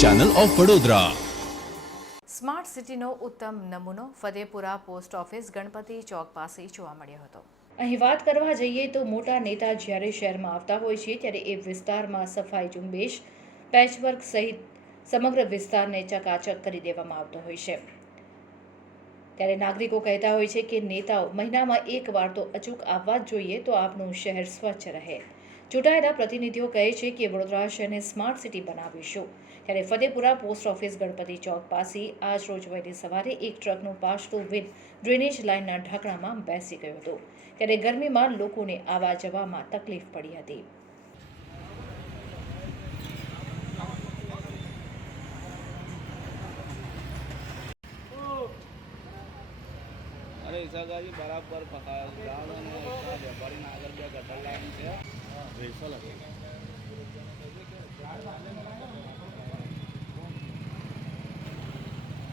Channel of Vadodara smart સિટીનો ઉત્તમ નમૂનો ફતેપુરા પોસ્ટ ઓફિસ ગણપતિ ચોક પાસે જોવા મળ્યો હતો. અહીં વાત કરવા જઈએ તો મોટા નેતા જ્યારે શહેરમાં આવતા હોય છે ત્યારે એ વિસ્તારમાં સફાઈ ઝુંબેશ પેચવર્ક સહિત સમગ્ર વિસ્તારને ચકાચક કરી દેવામાં આવતો હોય છે. ત્યારે નાગરિકો કહેતા હોય છે કે નેતાઓ મહિનામાં એક વાર તો અચૂક આવવા જ જોઈએ તો આપનું શહેર સ્વચ્છ રહે. ચૂંટાયેલા પ્રતિનિધિઓ કહે છે કે વડોદરા શહેરને સ્માર્ટ સિટી બનાવીશું. ત્યારે ફતેપુરા પોસ્ટ ઓફિસ ગણપતિ ચોક પાસે આજ રોજ વહેલી સવારે એક ટ્રકનું પાછલું વિન ડ્રેનેજ લાઇનના ઢાંકણામાં બેસી ગયું હતું. ત્યારે ગરમીમાં લોકોને આવવા જવામાં તકલીફ પડી હતી. અરે ઈસાગાજી બરાબર પકડ જાણ અને વેપારીના ड्रेस वाला